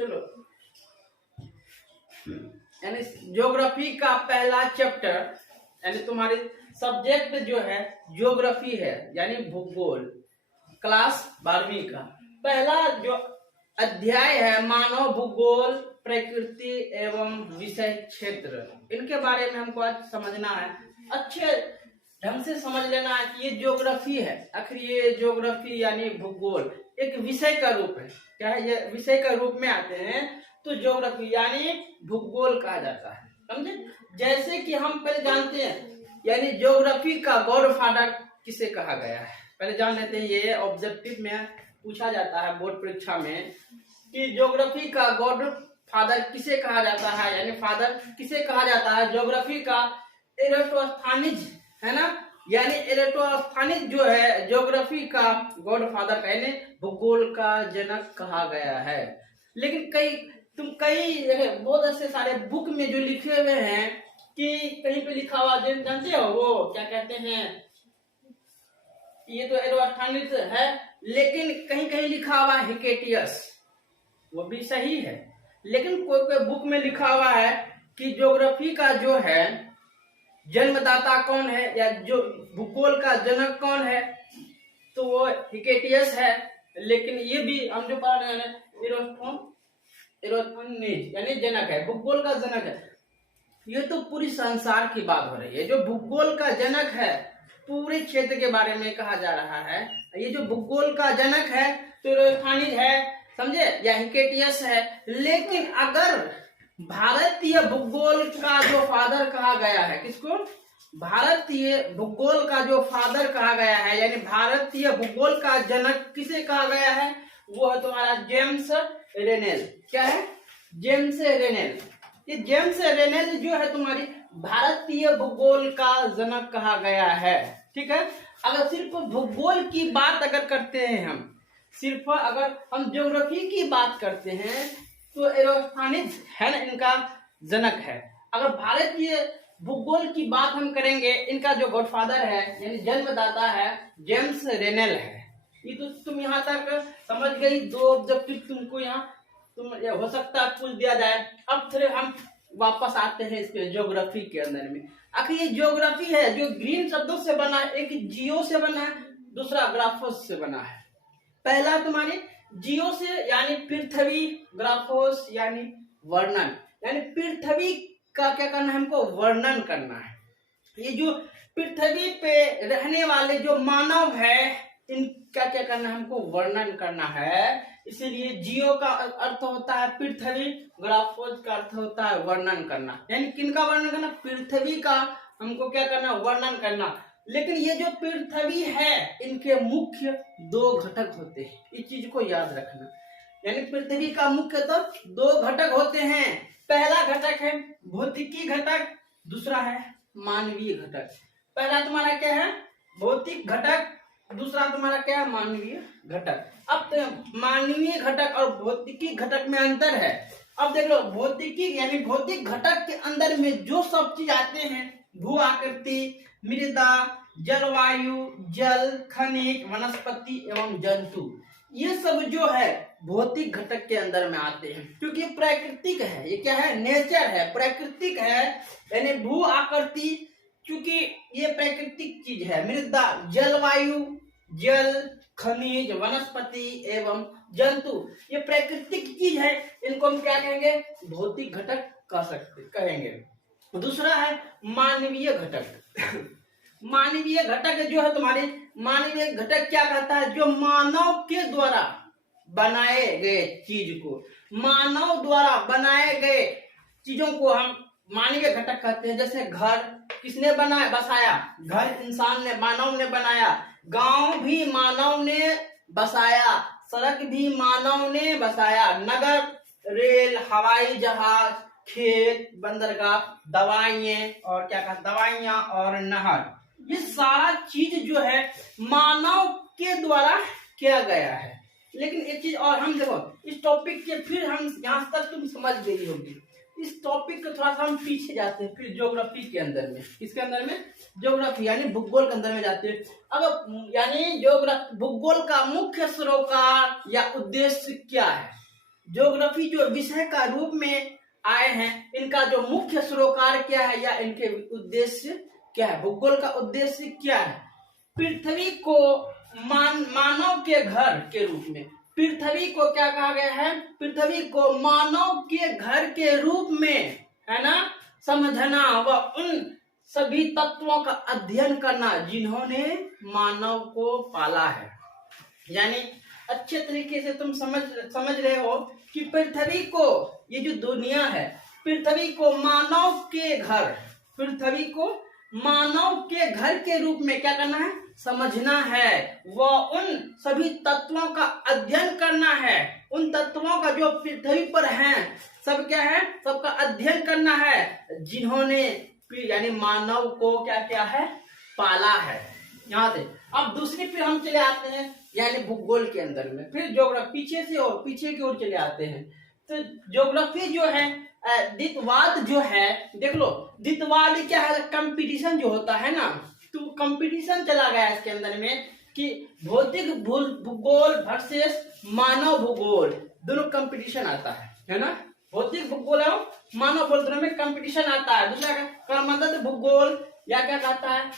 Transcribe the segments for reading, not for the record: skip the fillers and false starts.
चलो, यानी ज्योग्राफी का पहला चैप्टर, यानी तुम्हारे सब्जेक्ट जो है ज्योग्राफी है, यानी भूगोल, क्लास 12वीं का पहला जो अध्याय है मानव भूगोल, प्रकृति एवं विषय क्षेत्र। इनके बारे में हमको आज समझना है, अच्छे ढंग से समझ लेना है कि ये ज्योग्राफी है। आखिर ये ज्योग्राफी यानी भूगोल एक विषय का रूप है। क्या है? ये विषय का रूप में आते हैं तो ज्योग्राफी यानी भूगोल कहा जाता है, समझे। जैसे कि हम पहले जानते हैं, यानी ज्योग्राफी का गॉडफादर किसे कहा गया है, पहले जान लेते हैं। ये ऑब्जेक्टिव में पूछा जाता है बोर्ड परीक्षा में कि ज्योग्राफी का गॉड फादर किसे कहा जाता है, यानी फादर किसे कहा जाता है ज्योग्राफी का। एराटोस्थानीज है ना, यानी एराटोस्थानीज जो है ज्योग्राफी का गॉड फादर यानी भूगोल का जनक कहा गया है। लेकिन कई बहुत ऐसे सारे बुक में जो लिखे हुए हैं कि कहीं पे लिखा हुआ जानते हो वो क्या कहते हैं, ये तो एराटोस्थानीज है, लेकिन कहीं कहीं लिखा हुआ हिकेटियस, वो भी सही है। लेकिन कोई कोई बुक में लिखा हुआ है कि ज्योग्राफी का जो है जन्मदाता कौन है या जो भूगोल का जनक कौन है, तो वो हिकेटियस है। लेकिन ये भी हम जो पढ़ रहे हैं एराटोस्थानीज यानी जनक है, भूगोल का जनक है। ये तो पूरी संसार की बात हो रही है। जो भूगोल का जनक है पूरे क्षेत्र के बारे में कहा जा रहा है। ये जो भूगोल का जनक है तो एराटोस्थानीज है, समझे, या हिकेटियस है। लेकिन अगर भारतीय भूगोल का जो फादर कहा गया है, किसको? भारतीय भूगोल का जो फादर कहा गया है, यानी भारतीय भूगोल का जनक किसे कहा गया है, वो है तुम्हारा जेम्स रेनेल। क्या है? जेम्स रेनेल। ये जेम्स रेनेल जो है तुम्हारी भारतीय भूगोल का जनक कहा गया है। ठीक है। अगर सिर्फ भूगोल की बात अगर करते हैं हम, सिर्फ अगर हम ज्योग्राफी की बात करते हैं तो एराटोस्थानीज है ना इनका जनक है। अगर भारतीय भूगोल की बात हम करेंगे, इनका जो गॉडफादर है यानी जन्मदाता है जेम्स रेनेल है। ये तो तुम यहाँ तक समझ गई। दो ऑब्जेक्टिव तुमको यहाँ हो सकता है पूछ दिया जाए। अब फिर हम वापस आते हैं इसके ज्योग्राफी के अंदर में। आखिर ये ज्योग्राफी है जो ग्रीन शब्दों से बना है, एक जियो से बना है, दूसरा ग्राफोस से बना है। पहला तुम्हारी जियो से यानी पृथ्वी, ग्राफोस यानी वर्णन, यानी पृथ्वी का क्या करना है, हमको वर्णन करना है। ये जो पृथ्वी पे रहने वाले जो मानव है इनका क्या करना है, हमको वर्णन करना है। इसीलिए जियो का अर्थ होता है पृथ्वी, ग्राफोस का अर्थ होता है वर्णन करना। यानी किनका वर्णन करना? पृथ्वी का हमको क्या करना? वर्णन करना। लेकिन ये जो पृथ्वी है इनके मुख्य दो घटक होते हैं, इस चीज को याद रखना। यानी पृथ्वी का मुख्य तो दो घटक होते हैं। पहला घटक है भौतिकी घटक, दूसरा है मानवीय घटक। पहला तुम्हारा क्या है? भौतिक घटक, दूसरा तुम्हारा क्या है? मानवीय घटक। अब तो मानवीय घटक और भौतिकी घटक में अंतर है। अब देख लो, भौतिकी यानी भौतिक घटक के अंदर में जो सब चीज आते हैं, भू आकृति, मृदा, जलवायु, जल, खनिज, वनस्पति एवं जंतु, ये सब जो है भौतिक घटक के अंदर में आते हैं। क्योंकि प्राकृतिक है, ये क्या है? नेचर है, प्राकृतिक है, यानी भू आकृति, क्योंकि ये प्राकृतिक चीज है। मृदा, जलवायु, जल, खनिज, वनस्पति एवं जंतु, ये प्राकृतिक चीज है। इनको हम क्या कहेंगे? भौतिक घटक कहेंगे। दूसरा है मानवीय घटक। मानवीय घटक जो है तुम्हारी, मानवीय घटक क्या कहता है? जो मानव के द्वारा बनाए गए चीज को, मानव द्वारा बनाए गए चीजों को हम मानवीय घटक कहते हैं। जैसे घर किसने बनाया? बसाया, घर इंसान ने, मानव ने बनाया। गांव भी मानव ने बसाया, सड़क भी मानव ने बसाया, नगर, रेल, हवाई जहाज, खेत, बंदरगाह, दवाइयां और नहर, ये सारा चीज जो है मानव के द्वारा किया गया है। लेकिन एक चीज और, हम देखो इस टॉपिक के, फिर हम यहाँ तक तुम समझ गई होगी। इस टॉपिक को थोड़ा सा हम पीछे जाते हैं, फिर ज्योग्राफी के अंदर में। किसके अंदर में? ज्योग्राफी यानी भूगोल के अंदर में जाते हैं। अब यानी भूगोल का मुख्य सरोकार या उद्देश्य क्या है? ज्योग्राफी जो विषय का रूप में आए हैं, इनका जो मुख्य सरोकार क्या है या इनके उद्देश्य क्या है, भूगोल का उद्देश्य क्या है। पृथ्वी को मानव के घर के रूप में, पृथ्वी को क्या कहा गया है, पृथ्वी को मानव के घर के रूप में, है ना, समझना व उन सभी तत्वों का अध्ययन करना जिन्होंने मानव को पाला है। यानी अच्छे तरीके से तुम समझ रहे हो कि पृथ्वी को, ये जो दुनिया है, पृथ्वी को मानव के घर, पृथ्वी को मानव के घर के रूप में क्या करना है, समझना है, व उन सभी तत्वों का अध्ययन करना है। उन तत्वों का जो पृथ्वी पर हैं सब क्या है, सबका अध्ययन करना है जिन्होंने यानी मानव को क्या क्या है, पाला है। यहाँ से अब दूसरी फिर हम चले आते हैं यानी भूगोल के अंदर में, फिर ज्योग्राफी पीछे से और पीछे की ओर चले आते हैं। तो ज्योग्राफी जो है, द्वितवाद जो है, देख लो द्वितवाद क्या है, कंपटीशन जो होता है ना, तो कंपटीशन चला गया इसके अंदर में कि भौतिक भूगोल वर्सेस मानव भूगोल, दोनों कंपटीशन आता है ना, भौतिक भूगोल और मानव भूगोल दोनों में कंपटीशन आता है। दूसरा क्रमबद्ध भूगोल या क्या कहता है,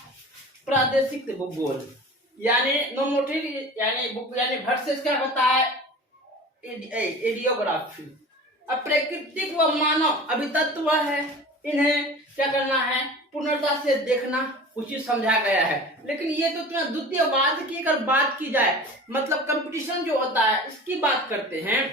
प्रादेशिक भूगोल, यानी नोमोटिव यानी वर्सेस क्या होता है, एडियोग्राफी। अब प्राकृतिक व मानव अभितत्व है, इन्हें क्या करना है, पूर्णता से देखना उचित समझा गया है। लेकिन ये तो तुम्हें द्वितीयवाद की अगर बात की जाए, मतलब कंपटीशन जो होता है इसकी बात करते हैं,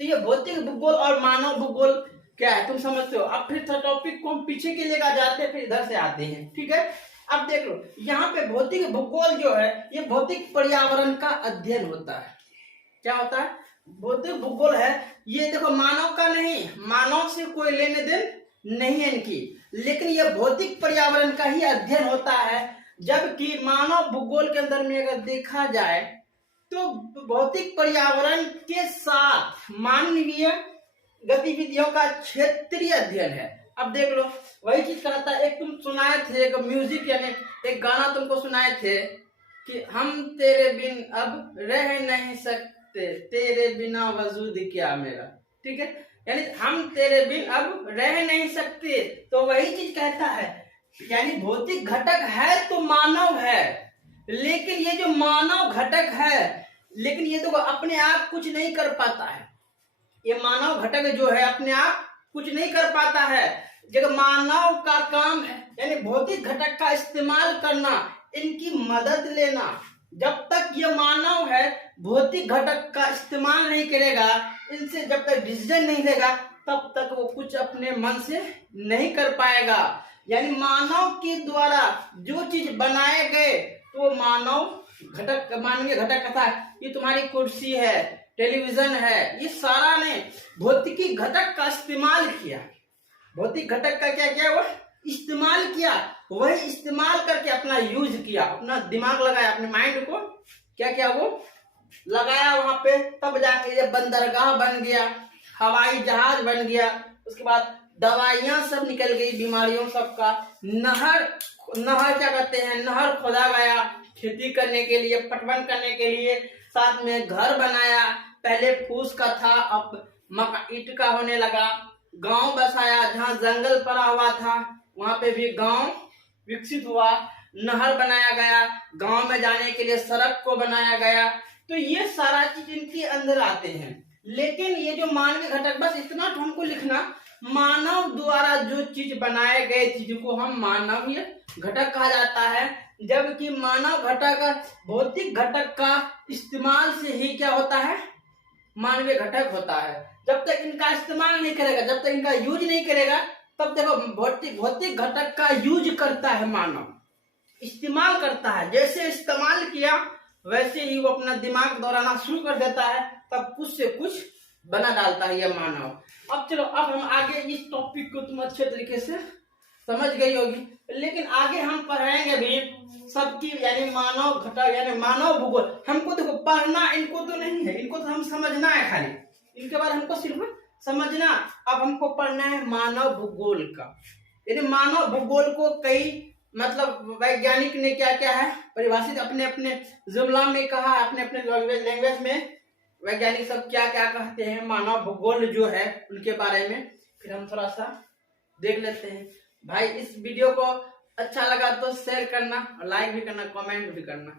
तो ये भौतिक भूगोल और मानव भूगोल क्या है तुम समझते हो। अब फिर टॉपिक को हम पीछे के लेकर जाते हैं, फिर इधर से आते हैं, ठीक है। अब देख लो यहाँ पे भौतिक भूगोल जो है ये भौतिक पर्यावरण का अध्ययन होता है। क्या होता है, भौतिक भूगोल है ये, देखो मानव का नहीं, मानव से कोई लेने देन नहीं है इनकी, लेकिन ये भौतिक पर्यावरण का ही अध्ययन होता है। जबकि मानव भूगोल के अंदर में अगर देखा जाए तो भौतिक पर्यावरण के साथ मानवीय गतिविधियों का क्षेत्रीय अध्ययन है। अब देख लो वही चीज कहता है, एक तुम सुनाए थे एक म्यूजिक यानी एक गाना तुमको सुनाए थे कि हम तेरे बिन अब रह नहीं सकते, तेरे बिना वजूद क्या मेरा, ठीक है, यानी हम तेरे बिन अब रह नहीं सकते। तो वही चीज कहता है, यानी भौतिक घटक है तो मानव है, लेकिन ये जो मानव घटक है, लेकिन ये तो अपने आप कुछ नहीं कर पाता है। ये मानव घटक जो है अपने आप कुछ नहीं कर पाता है। जब मानव का काम है यानी भौतिक घटक का इस्तेमाल करना, इनकी मदद लेना। जब तक ये मानव है भौतिक घटक का इस्तेमाल नहीं करेगा, इनसे जब तक डिसीजन नहीं लेगा, तब तक वो कुछ अपने मन से नहीं कर पाएगा। यानी मानव के द्वारा जो चीज बनाए गए तो मानव घटक, मानवीय घटक था। ये तुम्हारी कुर्सी है, टेलीविजन है, ये सारा ने भौतिकी घटक का इस्तेमाल किया। भौतिक घटक का क्या किया, वो इस्तेमाल किया, वही इस्तेमाल करके अपना यूज किया, अपना दिमाग लगाया, अपने माइंड को क्या किया, वो लगाया वहां पे, तब जाके ये बंदरगाह बन गया, हवाई जहाज बन गया, उसके बाद दवाइयां सब निकल गई बीमारियों सबका। नहर क्या कहते हैं, नहर खोदा गया खेती करने के लिए, पटवन करने के लिए, साथ में घर बनाया, पहले फूस का था अब ईंट का होने लगा। गांव बसाया, जहां जंगल पड़ा हुआ था वहां पे भी गांव विकसित हुआ। नहर बनाया गया, गांव में जाने के लिए सड़क को बनाया गया। तो ये सारा चीज इनके अंदर आते हैं। लेकिन ये जो मानवीय घटक, बस इतना तो हमको लिखना, मानव द्वारा जो चीज बनाए गए चीज को हम मानवीय घटक कहा जाता है। जबकि मानव घटक भौतिक घटक का इस्तेमाल से ही क्या होता है, मानवीय घटक होता है। जब तक इनका इस्तेमाल नहीं करेगा, जब तक इनका यूज नहीं करेगा, तब देखो भौतिक घटक का यूज करता है मानव, इस्तेमाल करता है। जैसे इस्तेमाल किया वैसे ही वो अपना दिमाग दौड़ाना शुरू कर देता है, तब कुछ से कुछ बना डालता है यह मानव। अब चलो, अब हम आगे इस टॉपिक को तुम अच्छे तरीके से समझ गई होगी, लेकिन आगे हम पढ़ाएंगे भी सबकी, यानी मानव घटक यानी मानव भूगोल। हमको देखो पढ़ना इनको तो नहीं है, इनको तो हम समझना है, खाली इनके बारे हमको सिर्फ समझना। अब हमको पढ़ना है मानव भूगोल का, यानी मानव भूगोल को कई मतलब वैज्ञानिक ने क्या क्या है परिभाषित अपने अपने जुमला में कहा, अपने अपने लैंग्वेज में वैज्ञानिक सब क्या क्या कहते हैं मानव भूगोल जो है उनके बारे में, फिर हम थोड़ा सा देख लेते हैं। भाई इस वीडियो को अच्छा लगा तो शेयर करना और लाइक भी करना, कमेंट भी करना।